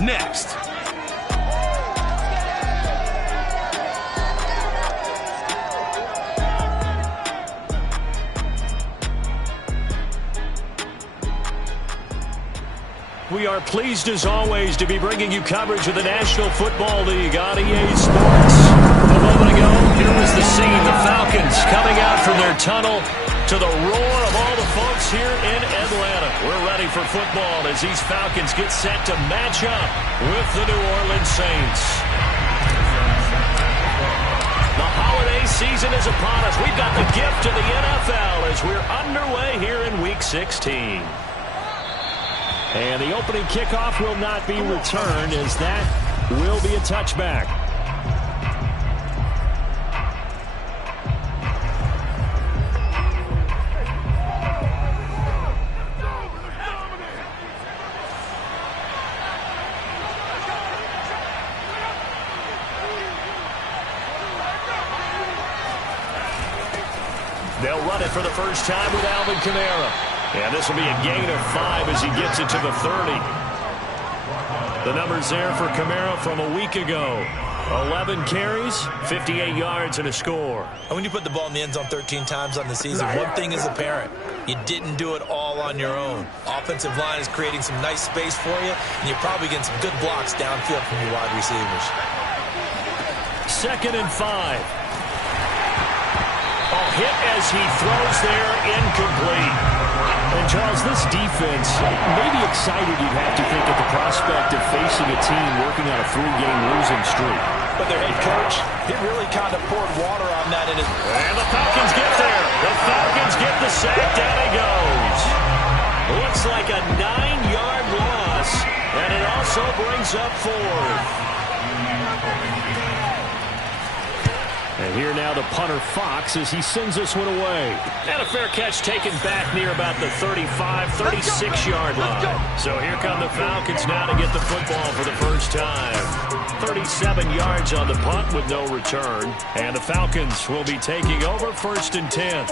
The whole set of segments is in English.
next. We are pleased as always to be bringing you coverage of the National Football League on EA Sports. A moment ago, here was the scene. The Falcons coming out from their tunnel to the roar of all the folks here in Atlanta. We're ready for football as these Falcons get set to match up with the New Orleans Saints. The holiday season is upon us. We've got the gift of the NFL as we're underway here in Week 16. And the opening kickoff will not be returned as that will be a touchback. They'll run it for the first time with Alvin Kamara. And this will be a gain of 5 as he gets it to the 30. The numbers there for Kamara from a week ago. 11 carries, 58 yards, and a score. And when you put the ball in the end zone 13 times on the season, one thing is apparent. You didn't do it all on your own. Offensive line is creating some nice space for you, and you're probably getting some good blocks downfield from your wide receivers. 2nd and 5. A hit as he throws there, incomplete. And, Charles, this defense may be excited, you'd have to think, at the prospect of facing a team working on a 3-game losing streak. But their head coach, he really kind of poured water on that. And the Falcons get there. The Falcons get the sack. Down he goes. Looks like a 9-yard loss, and it also brings up 4th. And here now the punter Fox as he sends this one away. And a fair catch taken back near about the 35, 36-yard line. So here come the Falcons now to get the football for the first time. 37 yards on the punt with no return. And the Falcons will be taking over 1st and 10.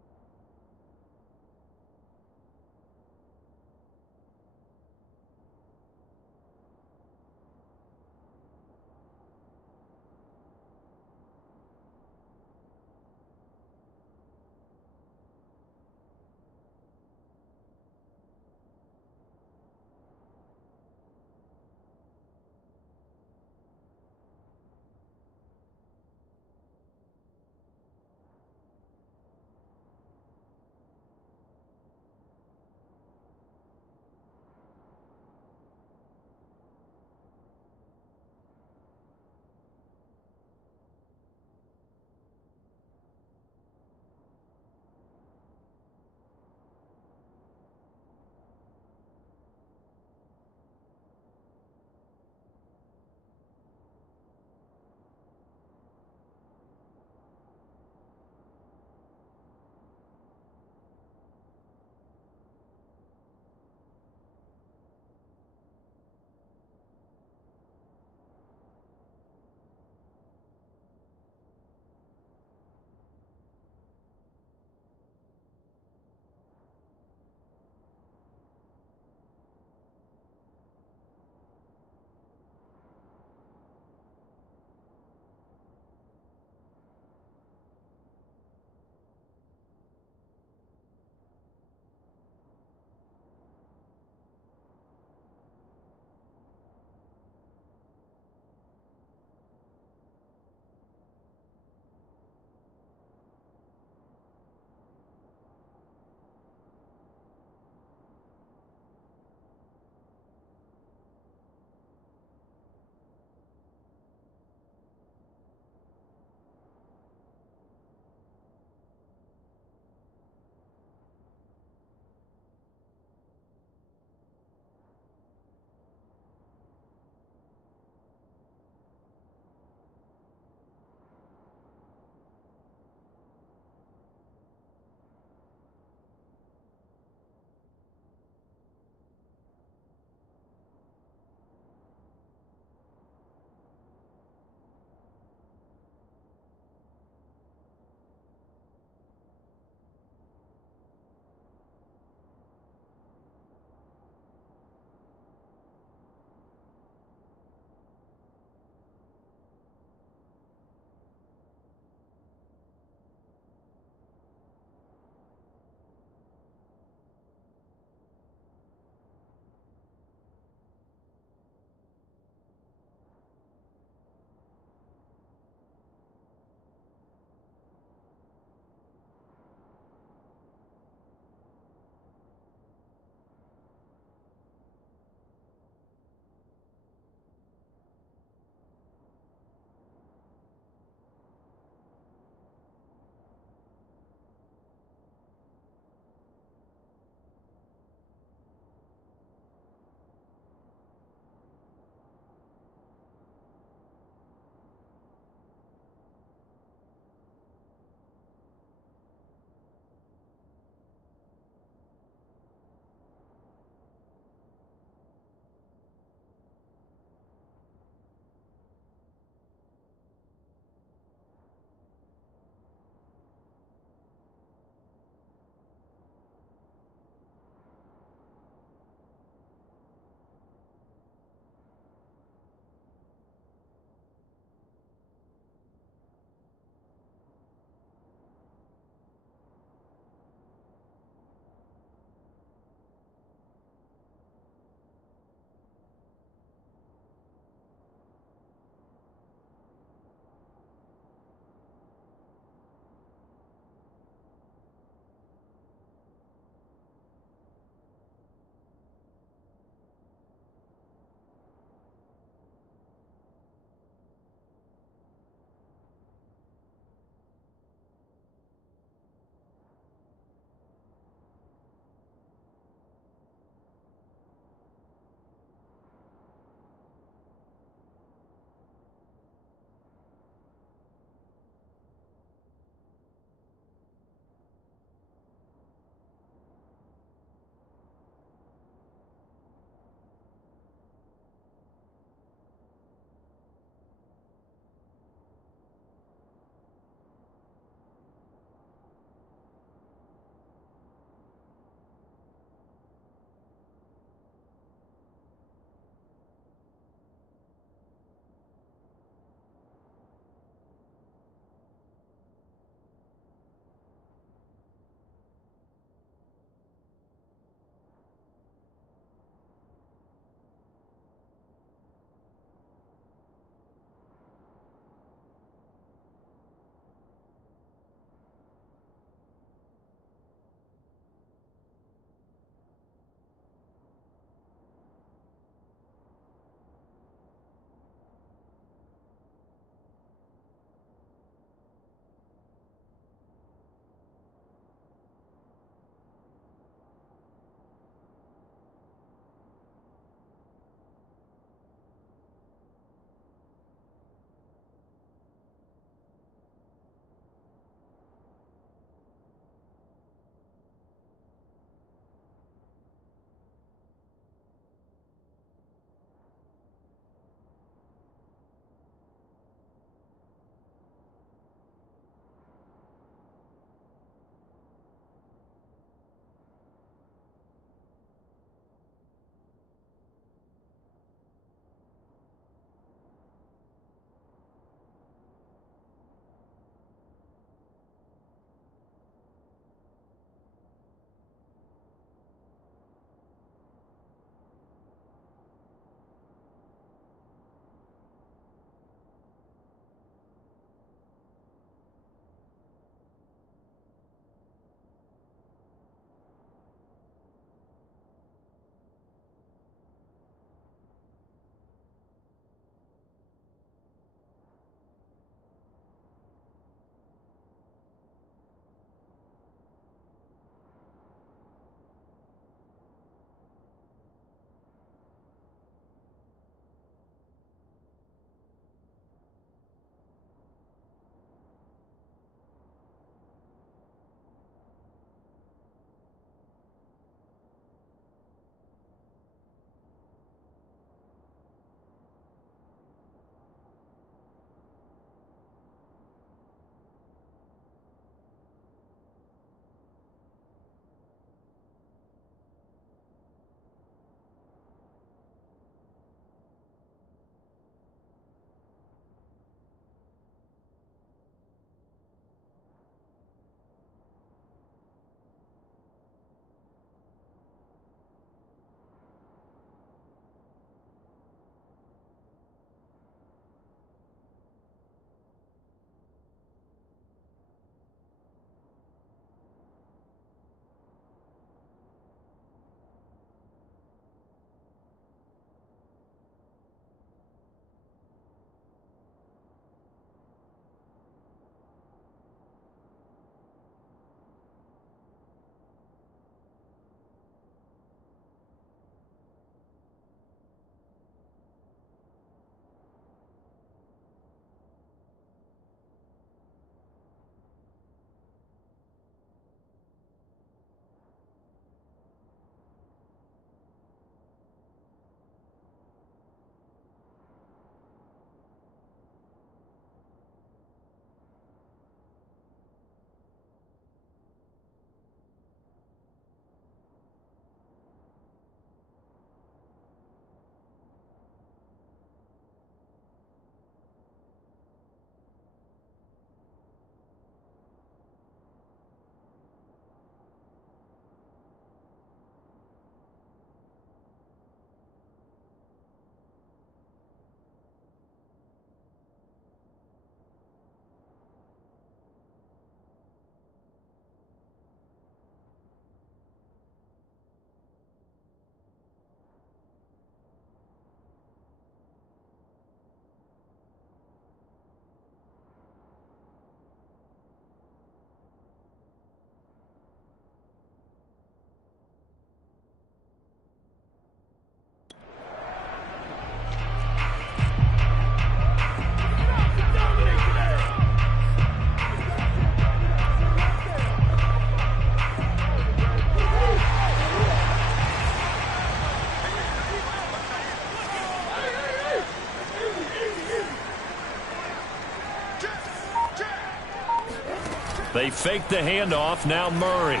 They fake the handoff. Now Murray.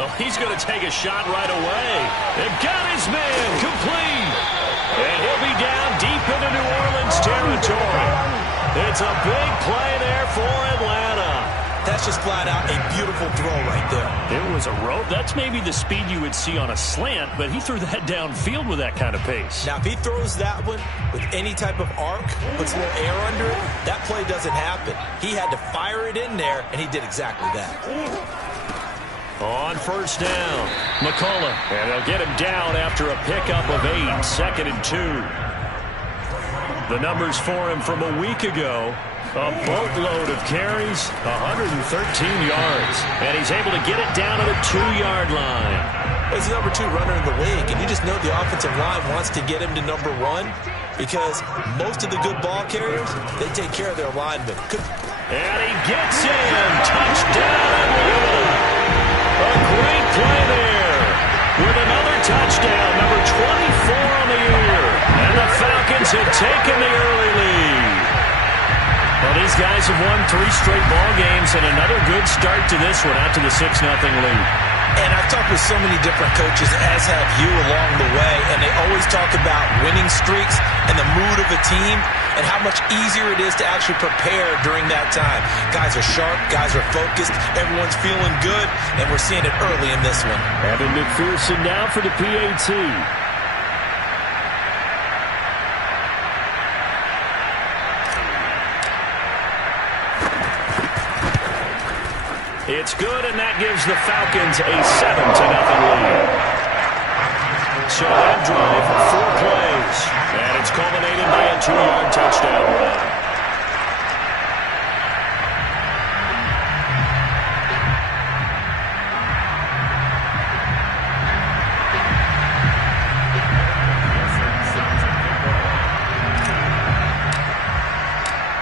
Oh, he's going to take a shot right away. They've got his man complete. And he'll be down deep into New Orleans territory. It's a big play there for Atlanta. That's just flat out a beautiful throw right there. It was a rope. That's maybe the speed you would see on a slant, but he threw that downfield with that kind of pace. Now, if he throws that one with any type of arc, puts a little air under it, that play doesn't happen. He had to fire it in there, and he did exactly that. On first down, McCullough. And they'll get him down after a pickup of 8, 2nd and 2. The numbers for him from a week ago. A boatload of carries, 113 yards. And he's able to get it down to the 2-yard line. He's the number 2 runner in the league, and you just know the offensive line wants to get him to number 1 because most of the good ball carriers, they take care of their linemen. And he gets in. Touchdown, Atlanta. A great play there with another touchdown, number 24 on the year. And the Falcons have taken the early lead. Well, these guys have won 3 straight ball games and another good start to this one out to the 6-0 lead. And I've talked with so many different coaches, as have you, along the way, and they always talk about winning streaks and the mood of a team and how much easier it is to actually prepare during that time. Guys are sharp, guys are focused, everyone's feeling good, and we're seeing it early in this one. Evan McPherson now for the PAT. It's good, and that gives the Falcons a 7-0 lead. So that drive, 4 plays, and it's culminated by a 2-yard touchdown run.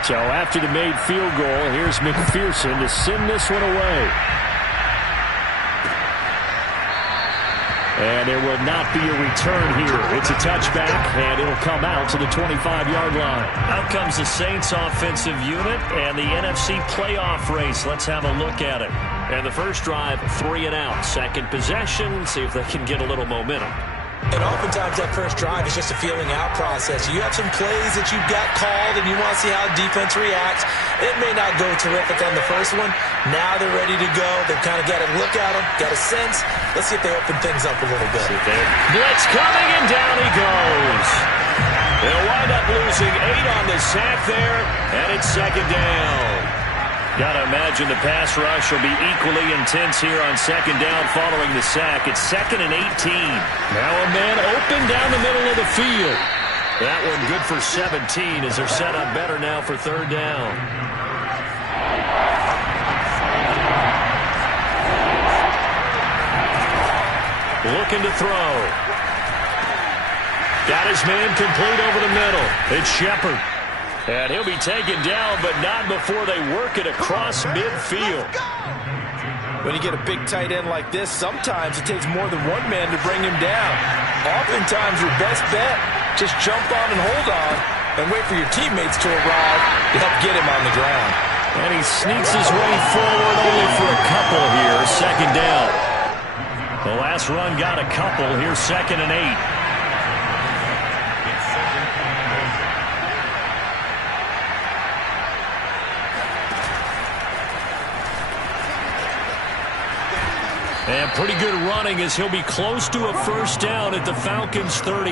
So after the made field goal, here's McPherson to send this one away. And there will not be a return here. It's a touchback, and it'll come out to the 25-yard line. Out comes the Saints offensive unit and the NFC playoff race. Let's have a look at it. And the first drive, 3 and out. Second possession, see if they can get a little momentum. And oftentimes that first drive is just a feeling out process. You have some plays that you've got called and you want to see how defense reacts. It may not go terrific on the first one. Now they're ready to go. They've kind of got to look at them, got a sense. Let's see if they open things up a little bit. Blitz coming, and down he goes. They'll wind up losing 8 on the sack there, and it's 2nd down. Got to imagine the pass rush will be equally intense here on 2nd down following the sack. It's 2nd and 18. Now a man open down the middle of the field. That one good for 17 as they're set up better now for 3rd down. Looking to throw. Got his man complete over the middle. It's Shepard. And he'll be taken down, but not before they work it across midfield. When you get a big tight end like this, sometimes it takes more than one man to bring him down. Oftentimes, your best bet, just jump on and hold on and wait for your teammates to arrive to help get him on the ground. And he sneaks his way forward only for a couple here. 2nd down. The last run got a couple. Here's 2nd and 8. And pretty good running as he'll be close to a first down at the Falcons' 38.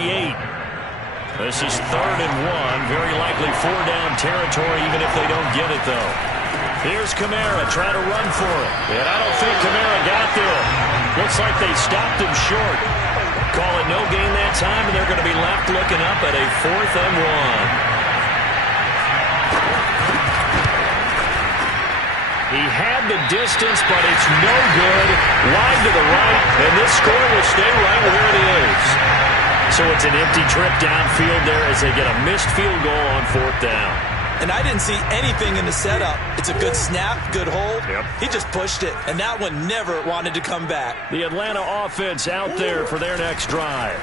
This is 3rd and 1. Very likely 4-down territory even if they don't get it, though. Here's Kamara trying to run for it. And I don't think Kamara got there. Looks like they stopped him short. Call it no gain that time, and they're going to be left looking up at a 4th and 1. He had the distance, but it's no good. Wide to the right, and this score will stay right where it is. So it's an empty trip downfield there as they get a missed field goal on 4th down. And I didn't see anything in the setup. It's a good snap, good hold. Yep. He just pushed it, and that one never wanted to come back. The Atlanta offense out there for their next drive.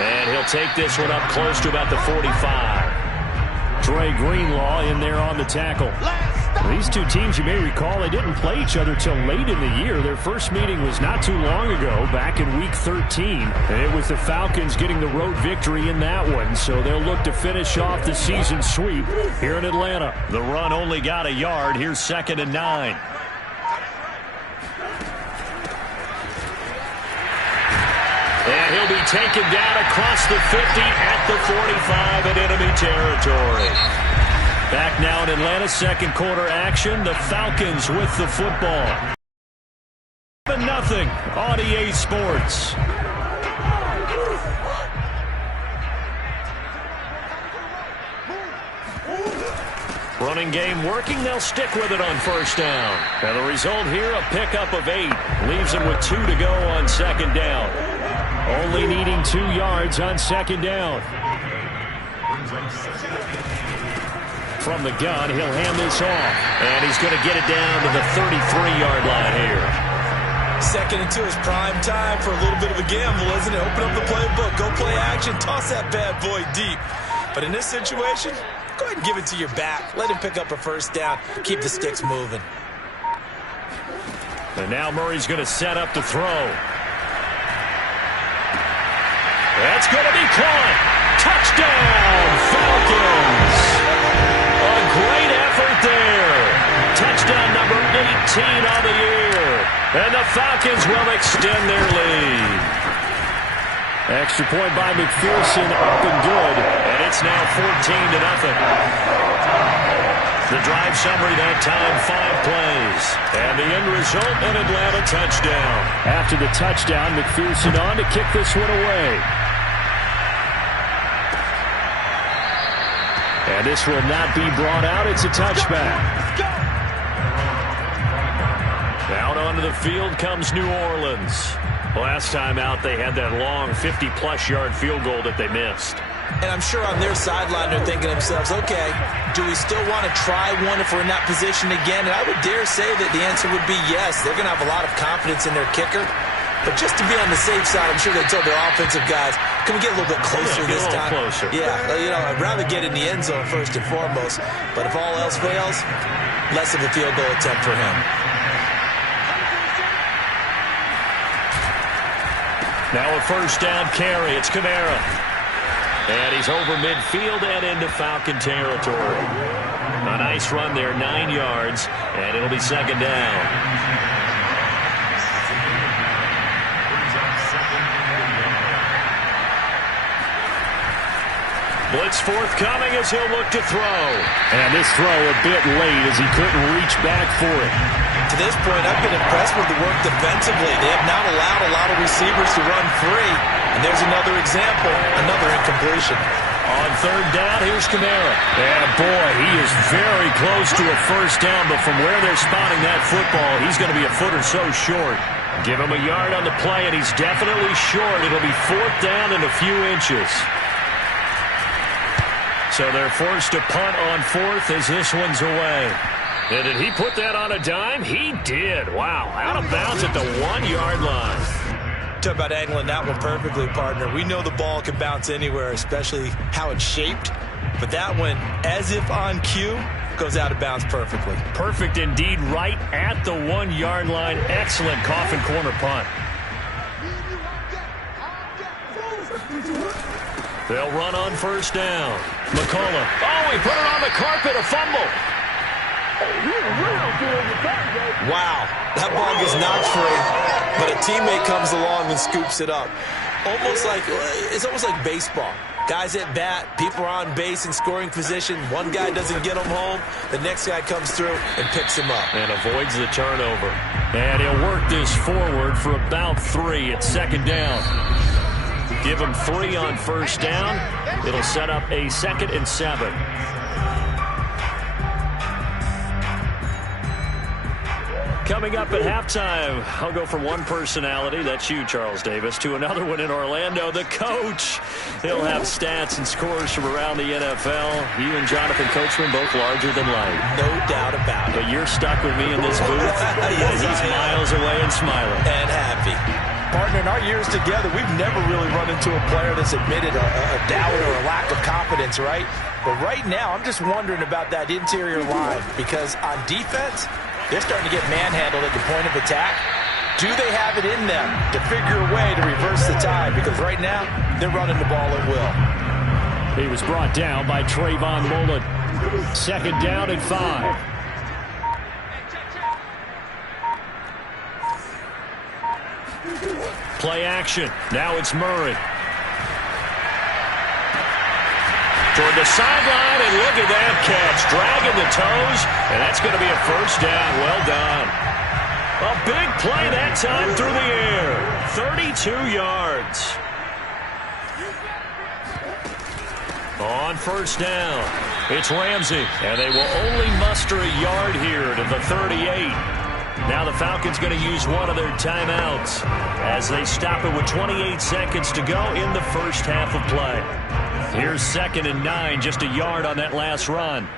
And he'll take this one up close to about the 45. Dre Greenlaw in there on the tackle. These two teams, you may recall, they didn't play each other till late in the year. Their first meeting was not too long ago, back in Week 13. And it was the Falcons getting the road victory in that one, so they'll look to finish off the season sweep here in Atlanta. The run only got a yard. Here's 2nd and 9. And he'll be taken down across the 50 at the 45 in enemy territory. Back now in Atlanta, second quarter action. The Falcons with the football. 7-0 on EA Sports. Running game working. They'll stick with it on first down. And the result here, a pickup of 8. Leaves them with 2 to go on second down. Only needing 2 yards on second down. From the gun, he'll hand this off. And he's going to get it down to the 33-yard line here. 2nd and 2 is prime time for a little bit of a gamble, isn't it? Open up the playbook, go play action, toss that bad boy deep. But in this situation, go ahead and give it to your back. Let him pick up a first down. Keep the sticks moving. And now Murray's going to set up to throw. That's going to be caught. Touchdown, Falcons. A great effort there. Touchdown number 18 on the year. And the Falcons will extend their lead. Extra point by McPherson, up and good. And it's now 14-0. The drive summary that time, 5 plays. And the end result, an Atlanta touchdown. After the touchdown, McPherson on to kick this one away. And this will not be brought out. It's a touchback. Out onto the field comes New Orleans. Last time out, they had that long 50-plus yard field goal that they missed. And I'm sure on their sideline they're thinking to themselves, okay, do we still want to try one if we're in that position again? And I would dare say that the answer would be yes. They're going to have a lot of confidence in their kicker. But just to be on the safe side, I'm sure they told their offensive guys, can we get a little bit closer this time? Closer. Yeah, I'd rather get in the end zone first and foremost. But if all else fails, less of a field goal attempt for him. Now a first down carry. It's Kamara. And he's over midfield and into Falcon territory. A nice run there, 9 yards, and it'll be second down. Blitz forthcoming as he'll look to throw. And this throw a bit late as he couldn't reach back for it. To this point, I've been impressed with the work defensively. They have not allowed a lot of receivers to run free. And there's another example, another incompletion. On third down, here's Kamara. And boy, he is very close to a first down, but from where they're spotting that football, he's going to be a foot or so short. Give him a yard on the play, and he's definitely short. It'll be 4th down and a few inches. So they're forced to punt on 4th as this one's away. And did he put that on a dime? He did. Wow. Out of bounds at the 1-yard line. Talk about angling that one perfectly, partner. We know the ball can bounce anywhere, especially how it's shaped. But that one, as if on cue, goes out of bounds perfectly. Perfect indeed, right at the 1-yard line. Excellent coffin corner punt. They'll run on first down. McCullough. Oh, he put it on the carpet, a fumble. Wow, that ball gets knocked free, but a teammate comes along and scoops it up. It's almost like baseball. Guys at bat, people are on base in scoring position. One guy doesn't get him home, the next guy comes through and picks him up. And avoids the turnover. And he'll work this forward for about 3 at second down. Give him 3 on first down. It'll set up a 2nd and 7. Coming up at halftime, I'll go from one personality, that's you, Charles Davis, to another one in Orlando, the coach. He'll have stats and scores from around the NFL. You and Jonathan Coachman, both larger than life. No doubt about it. But you're stuck with me in this booth. Yes, he's miles away and smiling. And happy. Partner, in our years together, we've never really run into a player that's admitted a doubt or a lack of confidence, right? But right now, I'm just wondering about that interior line because on defense, they're starting to get manhandled at the point of attack. Do they have it in them to figure a way to reverse the tide? Because right now, they're running the ball at will. He was brought down by Trayvon Mullen. 2nd down and 5. Play action. Now it's Murray. Toward the sideline, and look at that catch. Dragging the toes, and that's going to be a 1st down. Well done. A big play that time through the air. 32 yards. On 1st down, it's Ramsey, and they will only muster a yard here to the 38. Now the Falcons going to use one of their timeouts as they stop it with 28 seconds to go in the 1st half of play. Here's 2nd and 9, just a yard on that last run.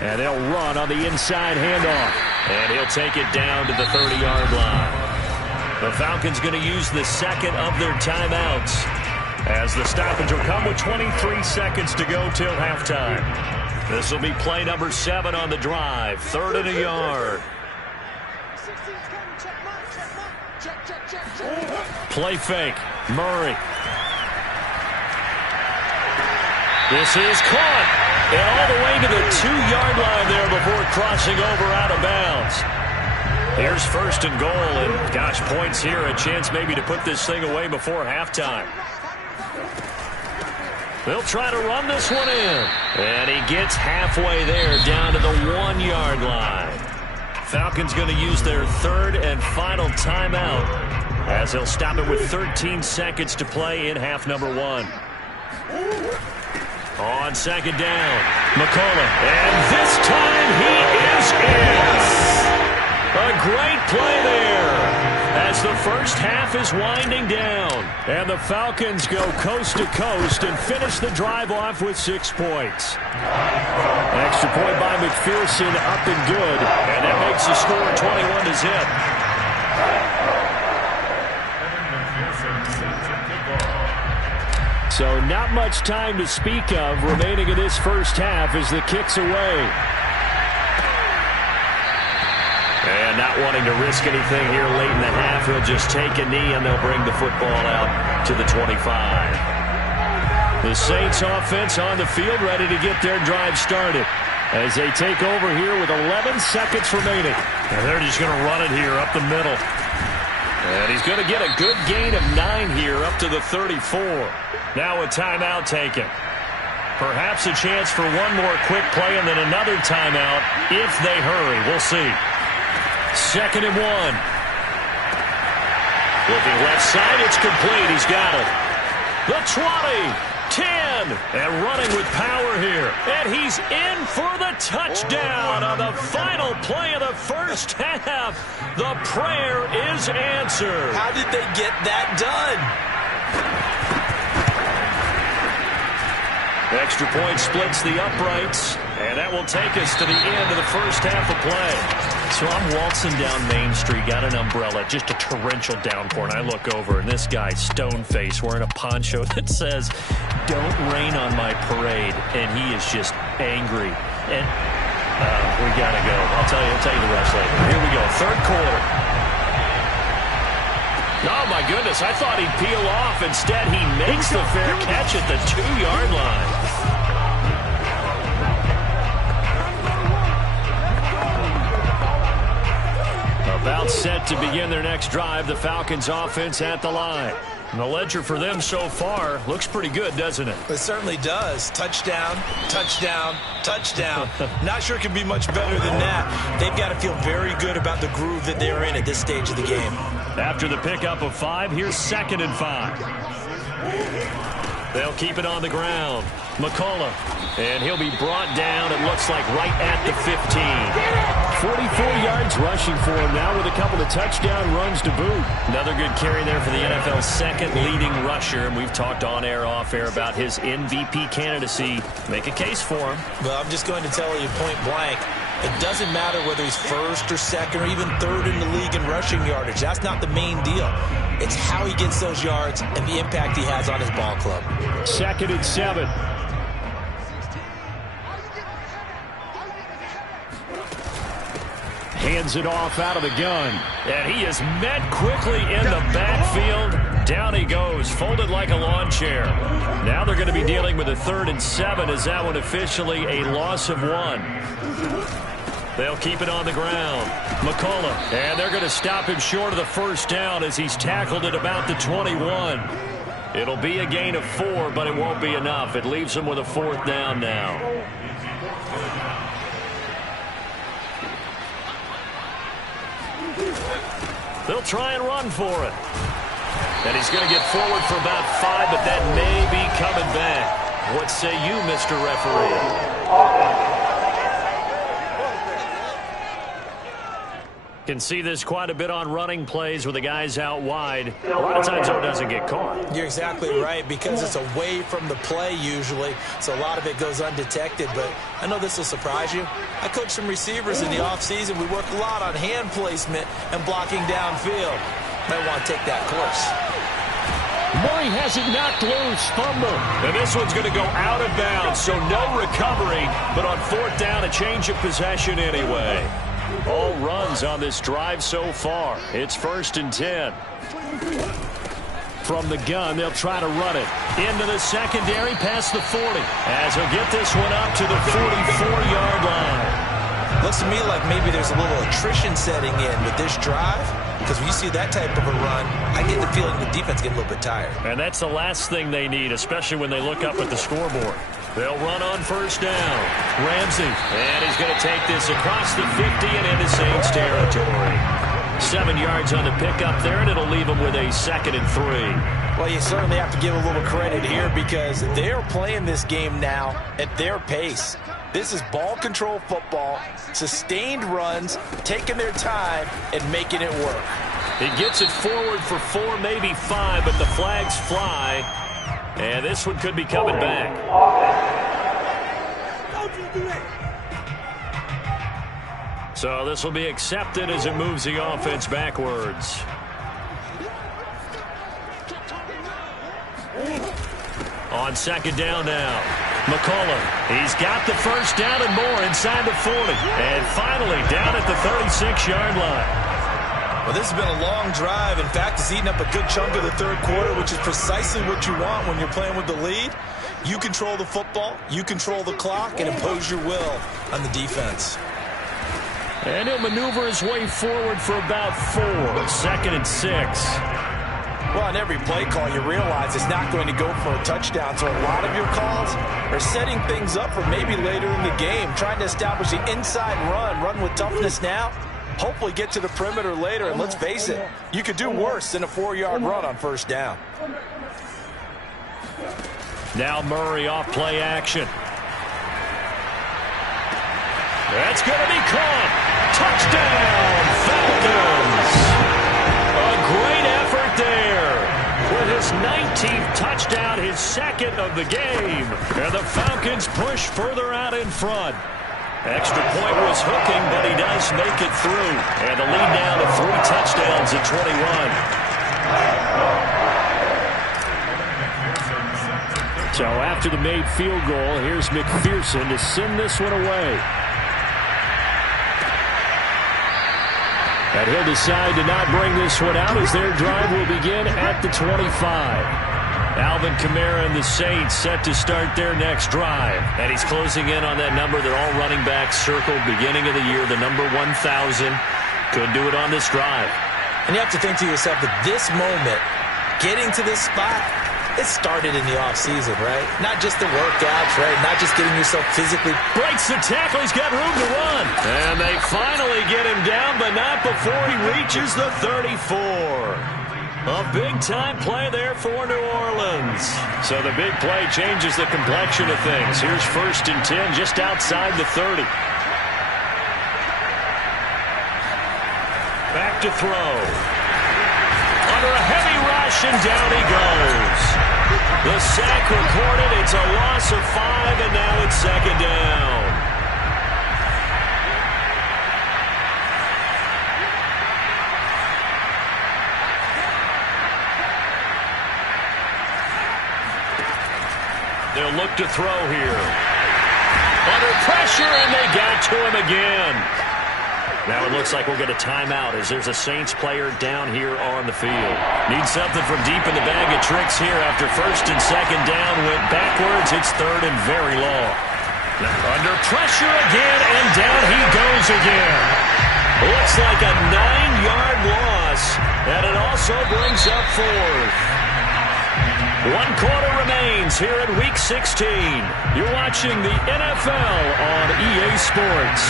And they'll run on the inside handoff, and he'll take it down to the 30-yard line. The Falcons going to use the 2nd of their timeouts as the stoppage will come with 23 seconds to go till halftime. This will be play number 7 on the drive. 3rd and a yard. Play fake. Murray. This is caught. And all the way to the 2-yard line there before crossing over out of bounds. Here's 1st and goal, and gosh, points here, a chance maybe to put this thing away before halftime. They'll try to run this one in, and he gets halfway there down to the 1-yard line. Falcons going to use their 3rd and final timeout as they'll stop it with 13 seconds to play in half number 1. On 2nd down, McCullough, and this time he is in. A great play there as the 1st half is winding down. And the Falcons go coast to coast and finish the drive off with 6 points. An extra point by McPherson up and good. And that makes the score 21-zip. So not much time to speak of remaining in this 1st half as the kick's away. And not wanting to risk anything here late in the half, he'll just take a knee and they'll bring the football out to the 25. The Saints offense on the field ready to get their drive started as they take over here with 11 seconds remaining. And they're just going to run it here up the middle. And he's going to get a good gain of 9 here up to the 34. Now a timeout taken. Perhaps a chance for one more quick play and then another timeout if they hurry. We'll see. 2nd and 1. Looking left side, it's complete. He's got it. The 20, 10, and running with power here. And he's in for the touchdown on the final play of the 1st half. The prayer is answered. How did they get that done? Extra point splits the uprights, and that will take us to the end of the 1st half of play. So I'm waltzing down Main Street, got an umbrella, just a torrential downpour, and I look over, and this guy, stone-faced, wearing a poncho that says, "Don't rain on my parade," and he is just angry. And we got to go. I'll tell you the rest later. Here we go, 3rd quarter. Oh, my goodness, I thought he'd peel off. Instead, he makes the fair catch at the 2-yard line. About set to begin their next drive, the Falcons offense at the line. And the ledger for them so far looks pretty good, doesn't it? It certainly does. Touchdown, touchdown, touchdown. Not sure it can be much better than that. They've got to feel very good about the groove that they're in at this stage of the game. After the pickup of 5, here's 2nd and 5. They'll keep it on the ground. McCullough, and he'll be brought down, it looks like, right at the 15. 44 yards rushing for him now with a couple of touchdown runs to boot. Another good carry there for the NFL's 2nd leading rusher, and we've talked on air, off air about his MVP candidacy. Make a case for him. Well, I'm just going to tell you point blank, It doesn't matter whether he's first or second or even third in the league in rushing yardage. That's not the main deal. It's how he gets those yards and the impact he has on his ball club. 2nd and 7. Hands it off out of the gun. And he is met quickly in the backfield. Down he goes, folded like a lawn chair. Now they're going to be dealing with a 3rd and 7 as that one officially a loss of 1. They'll keep it on the ground. McCullough. And they're going to stop him short of the first down as he's tackled at about the 21. It'll be a gain of 4, but it won't be enough. It leaves him with a 4th down now. They'll try and run for it. And he's going to get forward for about 5, but that may be coming back. What say you, Mr. Referee? Can see this quite a bit on running plays with the guys out wide. A lot of times, though, it doesn't get caught. You're exactly right, because it's away from the play usually, so a lot of it goes undetected. But I know this will surprise you. I coach some receivers in the offseason. We work a lot on hand placement and blocking downfield. Might want to take that course. Murray has it knocked loose. Fumble. And this one's going to go out of bounds, so no recovery. But on 4th down, a change of possession anyway. All runs on this drive so far. It's 1st and 10. From the gun, they'll try to run it. Into the secondary, past the 40. As he'll get this one up to the 44-yard line. Looks to me like maybe there's a little attrition setting in with this drive. Because when you see that type of a run, I get the feeling the defense get a little bit tired. And that's the last thing they need, especially when they look up at the scoreboard. They'll run on 1st down. Ramsey. And he's going to take this across the 50 and into Saints territory. 7 yards on the pickup there, and it'll leave them with a 2nd and 3. Well, you certainly have to give a little credit here because they're playing this game now at their pace. This is ball control football, sustained runs, taking their time, and making it work. He gets it forward for 4, maybe 5, but the flags fly. And this one could be coming back. So this will be accepted as it moves the offense backwards. On 2nd down now. McCullough. He's got the 1st down and more inside the 40. And finally down at the 36-yard line. Well, this has been a long drive. In fact, it's eaten up a good chunk of the 3rd quarter, which is precisely what you want when you're playing with the lead. You control the football, you control the clock, and impose your will on the defense. And he'll maneuver his way forward for about 4. 2nd and 6. Well, on every play call, you realize it's not going to go for a touchdown. So a lot of your calls are setting things up for maybe later in the game, trying to establish the inside run with toughness now. Hopefully get to the perimeter later, and let's face it, you could do worse than a 4-yard run on 1st down. Now Murray off play action. That's going to be caught. Touchdown, Falcons. A great effort there. With his 19th touchdown, his 2nd of the game. And the Falcons push further out in front. Extra point was hooking, but he does make it through. And the lead down to 3 touchdowns at 21. So after the made field goal, here's McPherson to send this one away. And he'll decide to not bring this one out as their drive will begin at the 25. Alvin Kamara and the Saints set to start their next drive. And he's closing in on that number that all running backs circled beginning of the year, the number 1,000. Couldn't do it on this drive. And you have to think to yourself that this moment, getting to this spot, it started in the offseason, right? Not just the workouts, right? Not just getting yourself physically. Breaks the tackle. He's got room to run. And they finally get him down, but not before he reaches the 34. A big-time play there for New Orleans. So the big play changes the complexion of things. Here's 1st and 10 just outside the 30. Back to throw. Under a heavy rush, and down he goes. The sack recorded. It's a loss of 5, and now it's 2nd down. They'll look to throw here. Under pressure, and they got to him again. Now it looks like we'll get a timeout as there's a Saints player down here on the field. Need something from deep in the bag of tricks here after first and second down. Went backwards. It's third and very long. Under pressure again, and down he goes again. Looks like a 9-yard loss, and it also brings up fourth. 1 quarter remains here in Week 16. You're watching the NFL on EA Sports.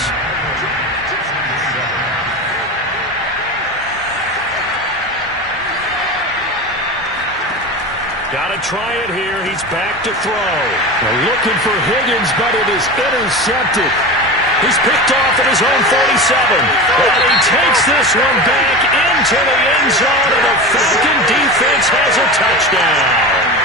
Got to try it here. He's back to throw. They're looking for Higgins, but it is intercepted. He's picked off at his own 47. And he takes this one back into the end zone, and the Falcon defense has a touchdown.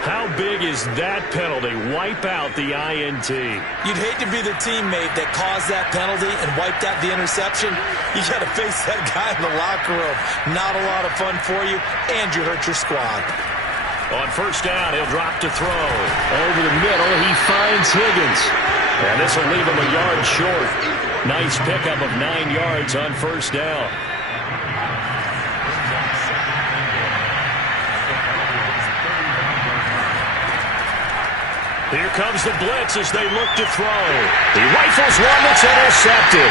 How big is that penalty? Wipe out the INT. You'd hate to be the teammate that caused that penalty and wiped out the interception. You got to face that guy in the locker room. Not a lot of fun for you, and you hurt your squad. On first down, he'll drop to throw. Over the middle, he finds Higgins. And this will leave him a yard short. Nice pickup of 9 yards on first down. Here comes the blitz as they look to throw. He rifles one that's intercepted.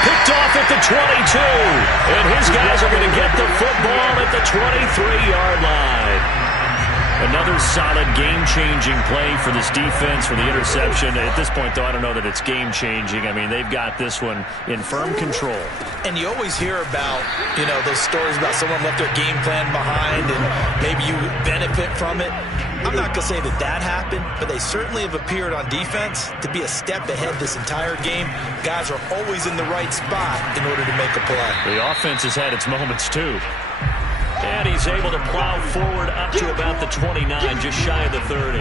Picked off at the 22. And his guys are going to get the football at the 23-yard line. Another solid game-changing play for this defense for the interception. At this point, though, I don't know that it's game-changing. I mean, they've got this one in firm control. And you always hear about, those stories about someone left their game plan behind and maybe you benefit from it. I'm not going to say that happened, but they certainly have appeared on defense to be a step ahead this entire game. Guys are always in the right spot in order to make a play. The offense has had its moments, too. And he's able to plow forward up to about the 29, just shy of the 30.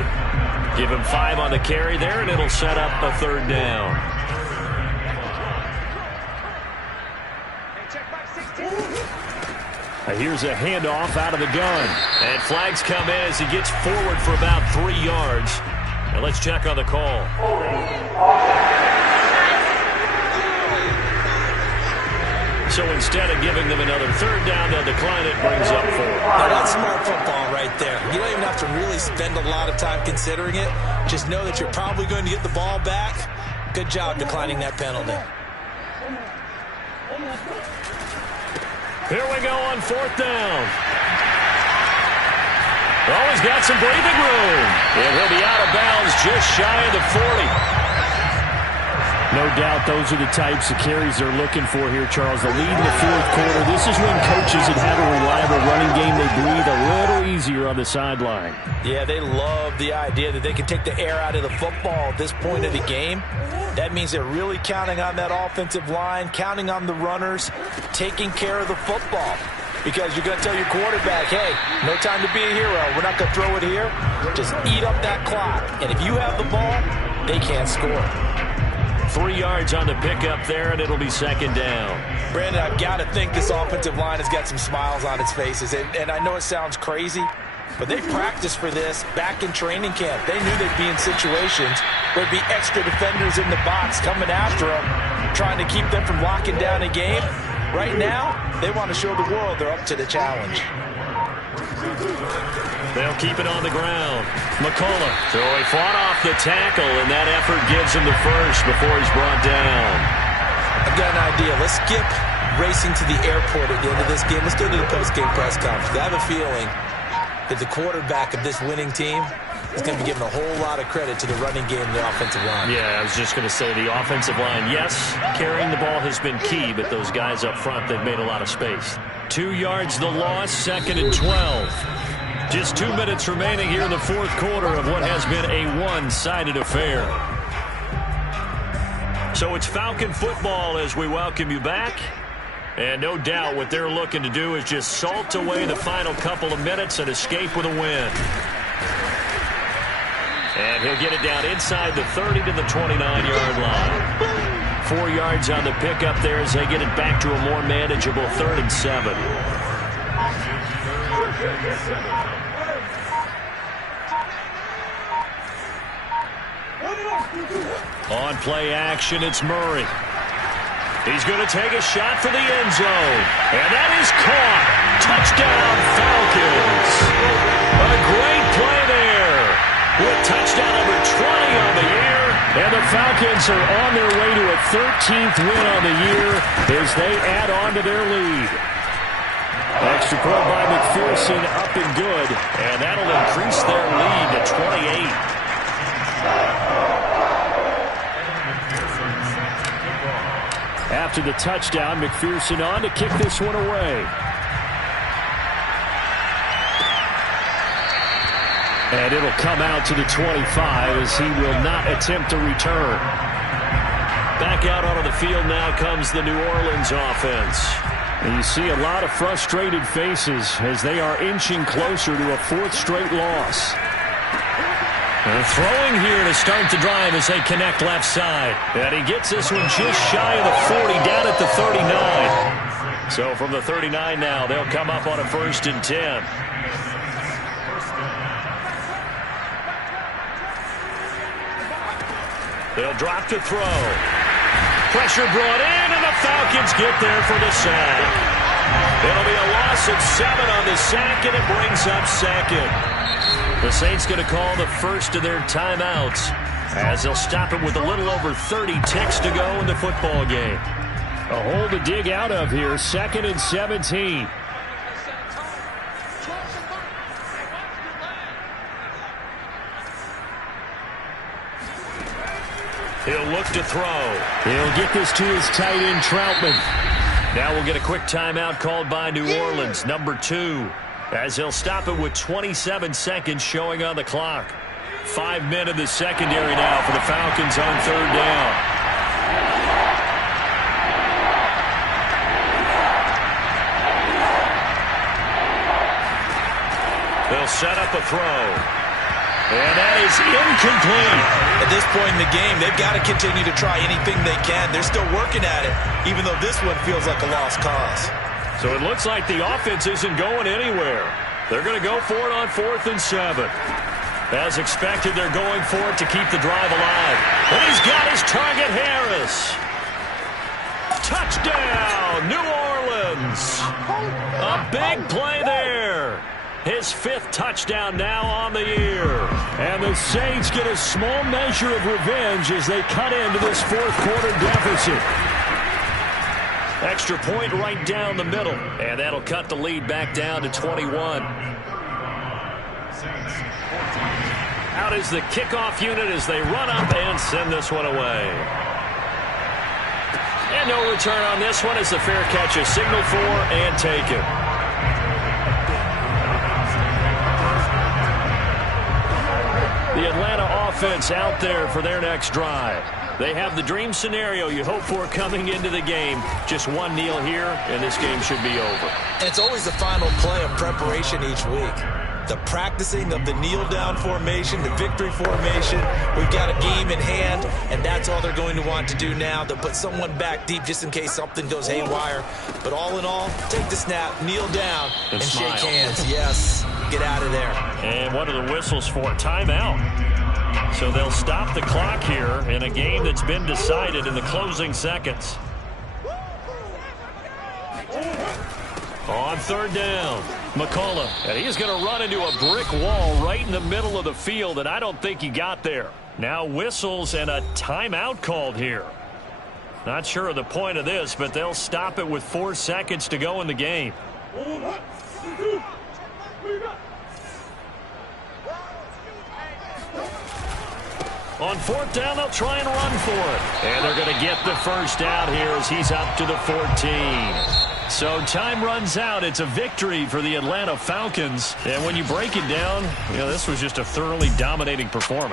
Give him 5 on the carry there, and it'll set up a third down. Here's a handoff out of the gun. And flags come in as he gets forward for about 3 yards. And let's check on the call. So instead of giving them another third down, they'll decline it, brings up 4. Now that's smart football right there. You don't even have to really spend a lot of time considering it. Just know that you're probably going to get the ball back. Good job declining that penalty. Here we go on 4th down. Oh, he's got some breathing room. And he'll be out of bounds just shy of the 40. No doubt those are the types of carries they're looking for here, Charles. The lead in the 4th quarter. This is when coaches that have a reliable running game, they breathe a little easier on the sideline. Yeah, they love the idea that they can take the air out of the football at this point of the game. That means they're really counting on that offensive line, counting on the runners, taking care of the football. Because you're going to tell your quarterback, hey, no time to be a hero. We're not going to throw it here. Just eat up that clock. And if you have the ball, they can't score. 3 yards on the pickup there, and it'll be second down. Brandon, I've got to think this offensive line has got some smiles on its faces. And I know it sounds crazy, but they practiced for this back in training camp. They knew they'd be in situations where there'd be extra defenders in the box coming after them, trying to keep them from locking down a game. Right now, they want to show the world they're up to the challenge. They'll keep it on the ground. McCullough. So he fought off the tackle, and that effort gives him the first before he's brought down. I've got an idea. Let's skip racing to the airport at the end of this game. Let's go to the post-game press conference. I have a feeling that the quarterback of this winning team is going to be given a whole lot of credit to the running game and the offensive line. Yeah, I was just going to say the offensive line, yes, carrying the ball has been key, but those guys up front, they've made a lot of space. 2 yards the loss, 2nd and 12. Just 2 minutes remaining here in the 4th quarter of what has been a one-sided affair. So it's Falcon football as we welcome you back. And no doubt what they're looking to do is just salt away the final couple of minutes and escape with a win. And he'll get it down inside the 30 to the 29-yard line. 4 yards on the pickup there as they get it back to a more manageable 3rd and 7. On play action, it's Murray. He's going to take a shot for the end zone. And that is caught. Touchdown, Falcons. A great play there. With touchdown number 20 on the year. And the Falcons are on their way to a 13th win on the year as they add on to their lead. Extra point by McPherson, up and good. And that'll increase their lead to 28. After the touchdown, McPherson on to kick this one away. And it'll come out to the 25 as he will not attempt to return. Back out onto the field now comes the New Orleans offense. And you see a lot of frustrated faces as they are inching closer to a 4th straight loss. And throwing here to start the drive as they connect left side. And he gets this one just shy of the 40, down at the 39. So from the 39 now, they'll come up on a 1st and 10. They'll drop to throw. Pressure brought in, and the Falcons get there for the sack. It'll be a loss of 7 on the sack, and it brings up 2nd. The Saints going to call the first of their timeouts as they'll stop it with a little over 30 ticks to go in the football game. A hole to dig out of here, 2nd and 17. He'll look to throw. He'll get this to his tight end, Troutman. Now we'll get a quick timeout called by New Orleans, number 2. As he'll stop it with 27 seconds showing on the clock. 5 men in the secondary now for the Falcons on 3rd down. They'll set up a throw. And that is incomplete. At this point in the game, they've got to continue to try anything they can. They're still working at it, even though this one feels like a lost cause. So it looks like the offense isn't going anywhere. They're going to go for it on 4th and 7. As expected, they're going for it to keep the drive alive. And he's got his target, Harris. Touchdown, New Orleans. A big play there. His 5th touchdown now on the year. And the Saints get a small measure of revenge as they cut into this 4th quarter deficit. Extra point right down the middle. And that'll cut the lead back down to 21. Out is the kickoff unit as they run up and send this one away. And no return on this one as the fair catch is signaled for and taken. The Atlanta offense out there for their next drive. They have the dream scenario you hope for coming into the game. Just one kneel here, and this game should be over. And it's always the final play of preparation each week. The practicing of the kneel-down formation, the victory formation. We've got a game in hand, and that's all they're going to want to do now. They'll put someone back deep just in case something goes haywire. But all in all, take the snap, kneel down, and shake hands. Yes, get out of there. And what are the whistles for? Timeout. So they'll stop the clock here in a game that's been decided in the closing seconds. On 3rd down, McCullough. And he's going to run into a brick wall right in the middle of the field, and I don't think he got there. Now whistles and a timeout called here. Not sure of the point of this, but they'll stop it with 4 seconds to go in the game. On 4th down, they'll try and run for it. And they're going to get the first out here as he's up to the 14. So time runs out. It's a victory for the Atlanta Falcons. And when you break it down, this was just a thoroughly dominating performance.